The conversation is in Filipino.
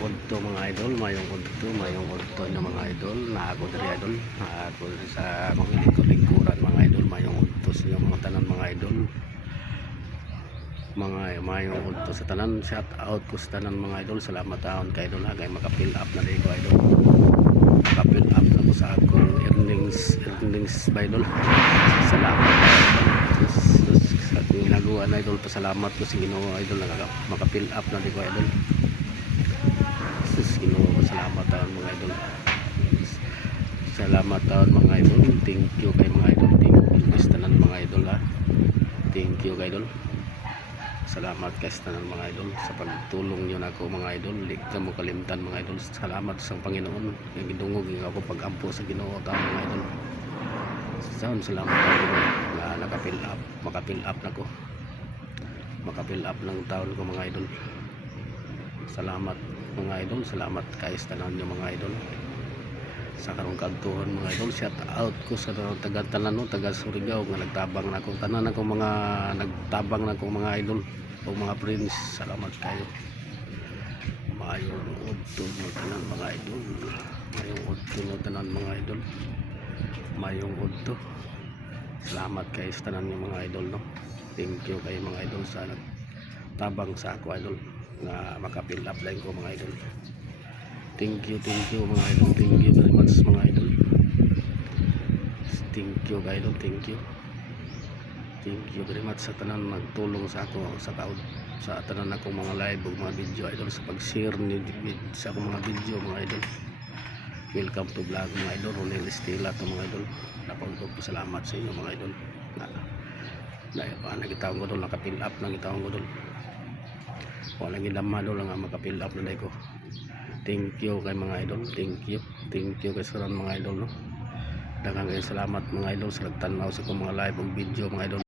udto mga idol, mayong udto na mga idol, na ako diri idol, ako sa mga lingkuran mga idol, mayong udto sa mga tanan mga idol, mayong udto sa tanan. Shout out ko sa tanan mga idol, salamat taon kay idol, hagay maka-fill up na dito idol, maka-fill up na ko sa akong earnings by idol. Salamat sa aking ginagawa na idol, pasalamat ko sa Ginoo idol, maka-fill up na dito idol. Ginoo, salamat taon mga idol, salamat taon mga idol, thank you kay mga idol, thank you sa tanan mga idol ha, thank you kay idol, salamat kay sa tanan mga idol sa pagtulong niyo nako mga idol, di ka mo kalimtan mga idol. Salamat sa Panginoon nga gidungog ako pag-ampo sa Ginoo taon mga idol. Salamat taon nga naka-fill up, maka-fill up nako, maka-fill up ng taon ko mga idol. Salamat mga idol, salamat kay sa tanan niyo mga idol sa karong kadtuhan mga idol. Shout out ko sa taga-tanan no, taga Surigao nga nagtabang nako, tanan ako mga nagtabang nako mga idol o mga friends. Salamat kayo, mayong udto mo tanan mga idol, mayong udto mo tanan mga idol, mayong udto. Salamat kay sa tanan niyo mga idol no, thank you kay mga idol sa nagtabang sa ako idol nga maka-fill up line ko mga idol. Thank you mga idol, thank you very much mga idol, thank you mga idol, thank you very much sa tanan nagtulong sa ako sa tanan akong mga live ug mga video idol, sa pag-share ni sa akong mga video mga idol. Welcome to vlog mga idol, Ronel Estela to mga idol. Salamat sa inyo mga idol na nagitaon ko dol, naka-fill up na gitaon ko dol, wala gidama dol nga maka-fill up na ko. Thank you kay mga idol, thank you kay sa mga idol no. Daghang salamat mga idol sa nagtanaw sa akong mga live ug video mga idol.